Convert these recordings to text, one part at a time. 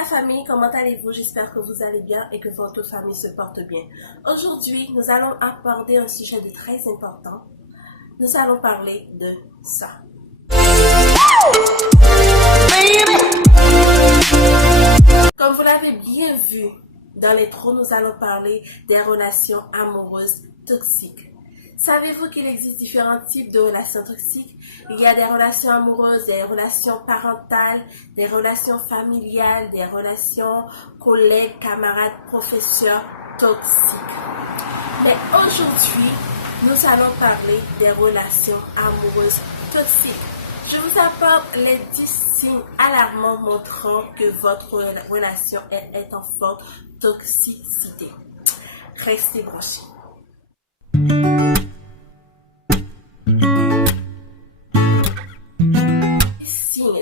la famille, comment allez-vous? J'espère que vous allez bien et que votre famille se porte bien. Aujourd'hui, nous allons aborder un sujet de très important. Nous allons parler de ça. Comme vous l'avez bien vu dans l'intro, nous allons parler des relations amoureuses toxiques. Savez-vous qu'il existe différents types de relations toxiques? Il y a des relations amoureuses, des relations parentales, des relations familiales, des relations collègues, camarades, professeurs toxiques. Mais aujourd'hui, nous allons parler des relations amoureuses toxiques. Je vous apporte les 10 signes alarmants montrant que votre relation est en forte toxicité. Restez branchés.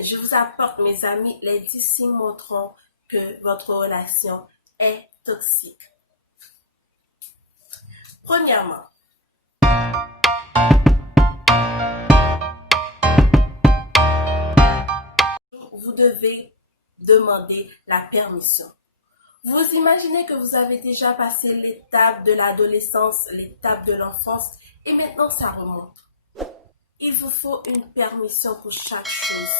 Je vous apporte, mes amis, les 10 signes montrant que votre relation est toxique. Premièrement, vous devez demander la permission. Vous imaginez que vous avez déjà passé l'étape de l'adolescence, l'étape de l'enfance, et maintenant ça remonte. Il vous faut une permission pour chaque chose.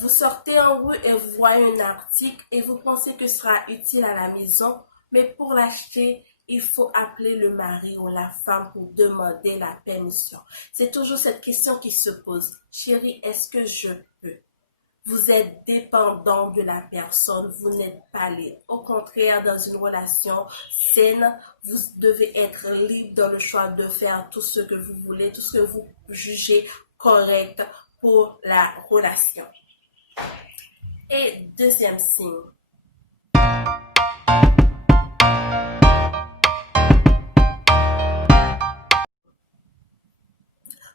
Vous sortez en rue et vous voyez un article et vous pensez que ce sera utile à la maison, mais pour l'acheter, il faut appeler le mari ou la femme pour demander la permission. C'est toujours cette question qui se pose. Chérie, est-ce que je peux? Vous êtes dépendant de la personne, vous n'êtes pas libre. Au contraire, dans une relation saine, vous devez être libre dans le choix de faire tout ce que vous voulez, tout ce que vous jugez correct pour la relation. Et deuxième signe.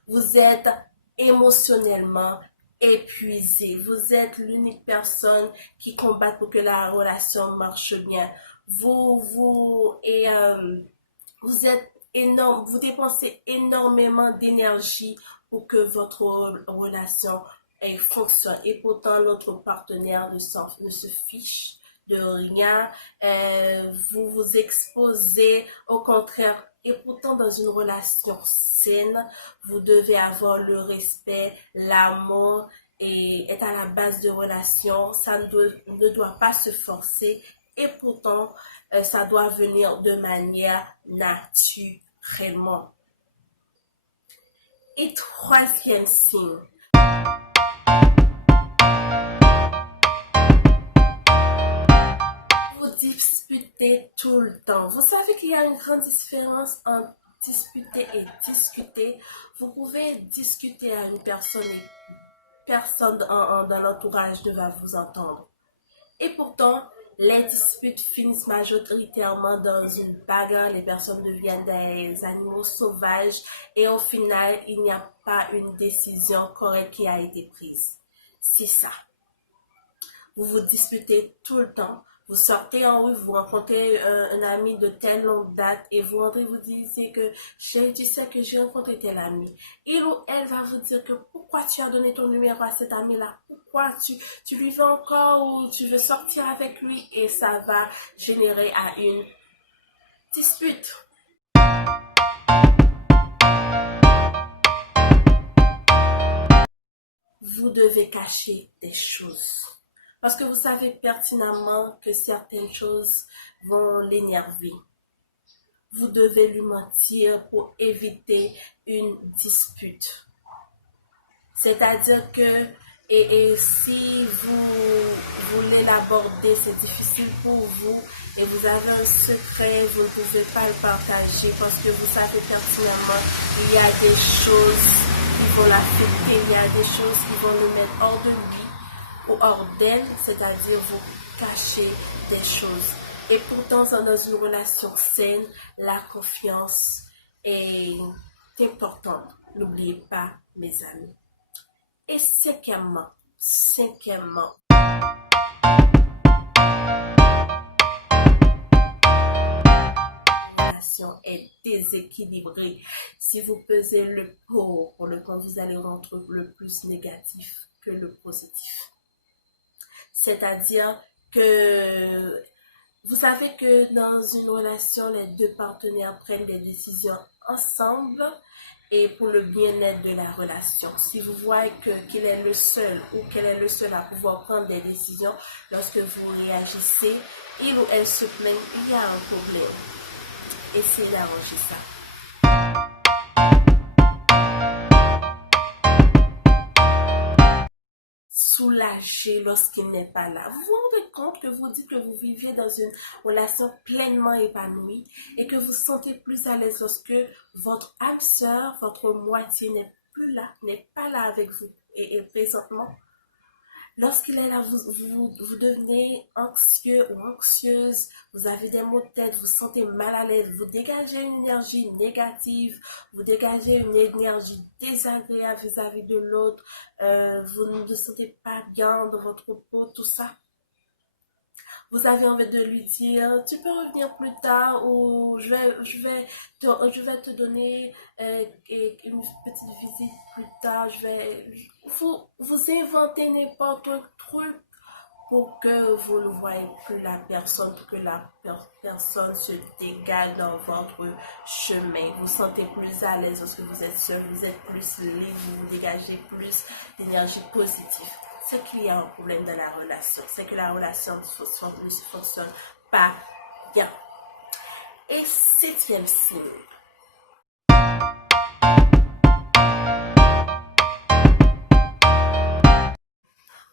Vous êtes émotionnellement épuisé. Vous êtes l'unique personne qui combat pour que la relation marche bien. Vous êtes énorme, vous dépensez énormément d'énergie pour que votre relation fonctionne. Et pourtant, l'autre partenaire ne se fiche de rien. Vous vous exposez, au contraire. Et pourtant, dans une relation saine, vous devez avoir le respect, l'amour et être à la base de relations. Ça ne doit pas se forcer. Et pourtant, ça doit venir de manière naturellement. Et troisième signe. Vous disputez tout le temps. Vous savez qu'il y a une grande différence entre disputer et discuter. Vous pouvez discuter à une personne et personne dans l'entourage ne va vous entendre. Et pourtant, les disputes finissent majoritairement dans une bagarre, les personnes deviennent des animaux sauvages et au final, il n'y a pas une décision correcte qui a été prise. C'est ça. Vous vous disputez tout le temps. Vous sortez en rue, vous rencontrez un ami de telle longue date et vous rentrez, vous dites que tu sais que j'ai rencontré tel ami. Il ou elle va vous dire que pourquoi tu as donné ton numéro à cet ami-là, pourquoi tu lui veux encore ou tu veux sortir avec lui et ça va générer à une dispute. Vous devez cacher des choses. Parce que vous savez pertinemment que certaines choses vont l'énerver. Vous devez lui mentir pour éviter une dispute. C'est-à-dire que, et si vous voulez l'aborder, c'est difficile pour vous et vous avez un secret, vous ne pouvez pas le partager parce que vous savez pertinemment qu'il y a des choses qui vont l'affecter, il y a des choses qui vont le mettre hors de lui ou hors d'elle, c'est-à-dire vous cachez des choses. Et pourtant, dans une relation saine, la confiance est importante. N'oubliez pas, mes amis. Et cinquièmement, la relation est déséquilibrée. Si vous pesez le pour le point, vous allez retrouver le plus négatif que le positif. C'est-à-dire que vous savez que dans une relation, les deux partenaires prennent des décisions ensemble et pour le bien-être de la relation. Si vous voyez qu'il est le seul ou qu'elle est le seul à pouvoir prendre des décisions, lorsque vous réagissez, il ou elle se plaint, il y a un problème. Essayez d'arranger ça. Soulagé lorsqu'il n'est pas là. Vous vous rendez compte que vous dites que vous viviez dans une relation pleinement épanouie et que vous sentez plus à l'aise lorsque votre âme sœur, votre moitié n'est plus là, n'est pas là avec vous et présentement. Lorsqu'il est là, vous devenez anxieux ou anxieuse, vous avez des maux de tête, vous sentez mal à l'aise, vous dégagez une énergie négative, vous dégagez une énergie désagréable vis-à-vis de l'autre, vous ne vous sentez pas bien dans votre peau, tout ça. Vous avez envie de lui dire, tu peux revenir plus tard ou je vais te donner une petite visite plus tard. Vous inventez n'importe quel truc pour que vous ne voyez plus la personne, pour que la personne se dégage dans votre chemin. Vous sentez plus à l'aise parce que vous êtes seul, vous êtes plus libre, vous dégagez plus d'énergie positive. C'est qu'il y a un problème dans la relation, c'est que la relation ne fonctionne pas bien. Et 7e signe.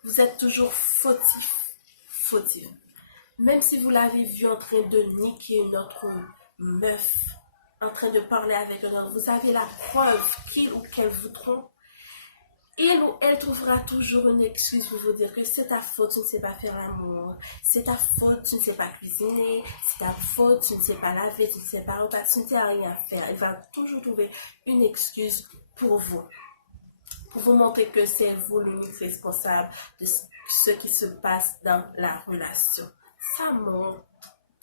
Vous êtes toujours fautif. Même si vous l'avez vu en train de niquer une autre meuf, en train de parler avec un autre, vous avez la preuve qu'il ou qu'elle vous trompe. Il ou elle trouvera toujours une excuse pour vous dire que c'est ta faute, tu ne sais pas faire l'amour. C'est ta faute, tu ne sais pas cuisiner. C'est ta faute, tu ne sais pas laver, tu ne sais pas repas, tu ne sais rien faire. Il va toujours trouver une excuse pour vous montrer que c'est vous l'unique responsable de ce qui se passe dans la relation. Ça montre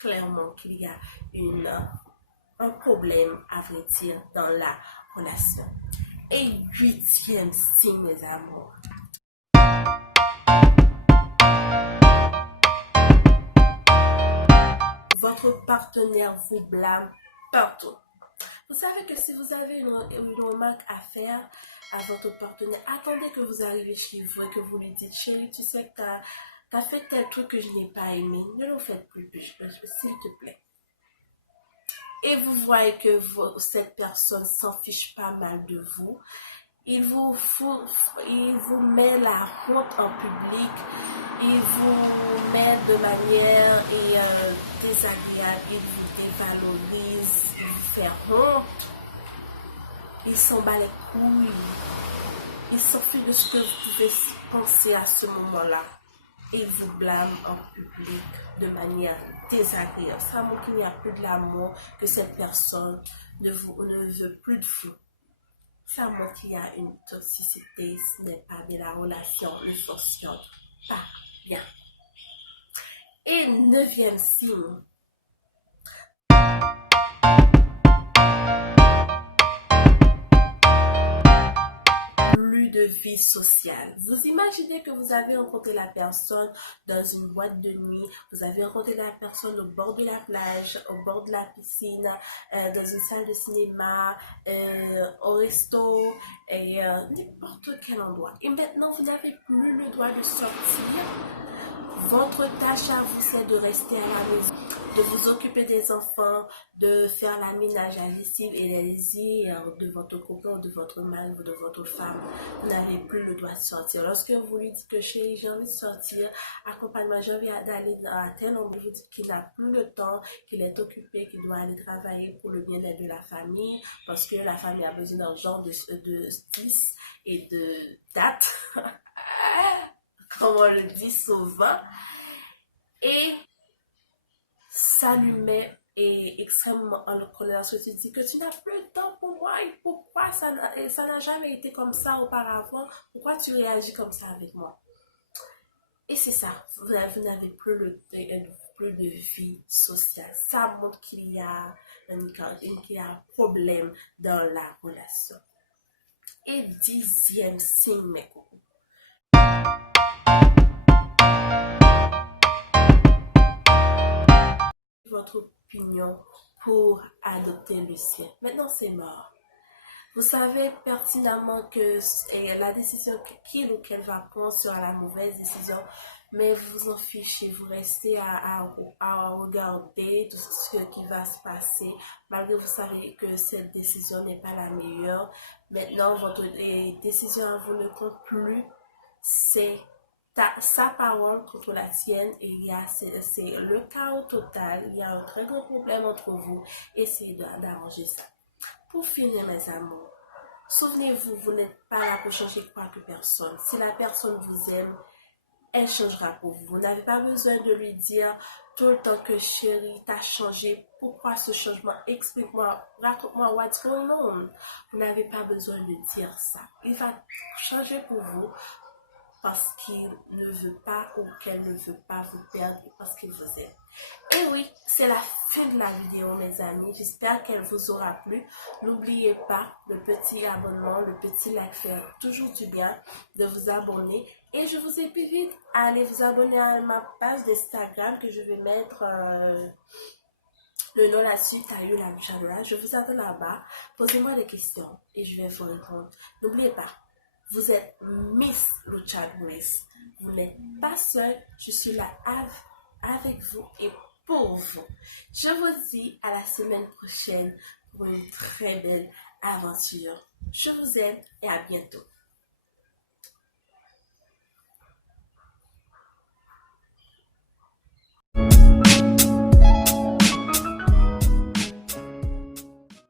clairement qu'il y a un problème, à vrai dire, dans la relation. Et 8e signe, mes amours. Votre partenaire vous blâme partout. Vous savez que si vous avez une remarque à faire à votre partenaire, attendez que vous arrivez chez vous et que vous lui dites, chérie, tu sais que t'as fait tel truc que je n'ai pas aimé. Ne le faites plus, s'il te plaît. Et vous voyez que cette personne s'en fiche pas mal de vous. Il vous met la honte en public, il vous met de manière désagréable, il vous dévalorise, il vous fait honte, il s'en bat les couilles, il s'enfuit de ce que vous pouvez penser à ce moment-là. Il vous blâme en public de manière désagréable. Ça montre qu'il n'y a plus de l'amour, que cette personne ne veut plus de vous. Ça montre qu'il y a une toxicité, ce n'est pas bien, la relation ne fonctionne pas bien. Et 9e signe. Plus de vie sociale. Vous imaginez que vous avez rencontré la personne dans une boîte de nuit, vous avez rencontré la personne au bord de la plage, au bord de la piscine, dans une salle de cinéma, au resto, et n'importe quel endroit. Et maintenant, vous n'avez plus le droit de sortir. Votre tâche à vous, c'est de rester à la maison, de vous occuper des enfants, de faire la ménage à lessive et les désirs de votre copain, de votre mari ou de votre femme. Vous n'avez plus le droit de sortir. Lorsque vous lui dites que chérie, j'ai envie de sortir, accompagne-moi, j'ai envie d'aller à tel endroit, vous dites qu'il n'a plus le temps, qu'il est occupé, qu'il doit aller travailler pour le bien-être de la famille, parce que la famille a besoin d'argent, de 10 et de dates. Comme on le dit souvent, et ça lui met extrêmement en colère. Tu te dis que tu n'as plus de temps pour moi, et pourquoi ça n'a jamais été comme ça auparavant, pourquoi tu réagis comme ça avec moi? Et c'est ça, vous n'avez plus de vie sociale. Ça montre qu'il y a un problème dans la relation. Et 10e signe, mes copines. votre opinion pour adopter le sien. Maintenant, c'est mort. Vous savez pertinemment que la décision qu'il ou qu'elle va prendre sera la mauvaise décision, mais vous vous en fichez, vous restez à regarder tout ce qui va se passer, malgré vous savez que cette décision n'est pas la meilleure. Maintenant, votre décision à vous ne compte plus, c'est sa parole contre la sienne et c'est le chaos total, il y a un très grand problème entre vous, essayez d'arranger ça. Pour finir, mes amours, souvenez-vous, vous n'êtes pas là pour changer quoi que personne. Si la personne vous aime, elle changera pour vous. Vous n'avez pas besoin de lui dire tout le temps que chérie, t'as changé. Pourquoi ce changement? Explique-moi, raconte-moi what's going on. Vous n'avez pas besoin de dire ça. Il va changer pour vous parce qu'il ne veut pas ou qu'elle ne veut pas vous perdre parce qu'il vous aime. Et oui, c'est la fin de la vidéo, mes amis. J'espère qu'elle vous aura plu. N'oubliez pas le petit abonnement, le petit like fait toujours du bien, de vous abonner. Et je vous ai plus vite, allez vous abonner à ma page d'Instagram que je vais mettre le nom là-dessus, Tayo la Bouchanola. Je vous attends là-bas. Posez-moi des questions et je vais vous répondre. N'oubliez pas, vous êtes Miss Lucha Grace. Vous n'êtes pas seul. Je suis là avec vous et pour vous. Je vous dis à la semaine prochaine pour une très belle aventure. Je vous aime et à bientôt.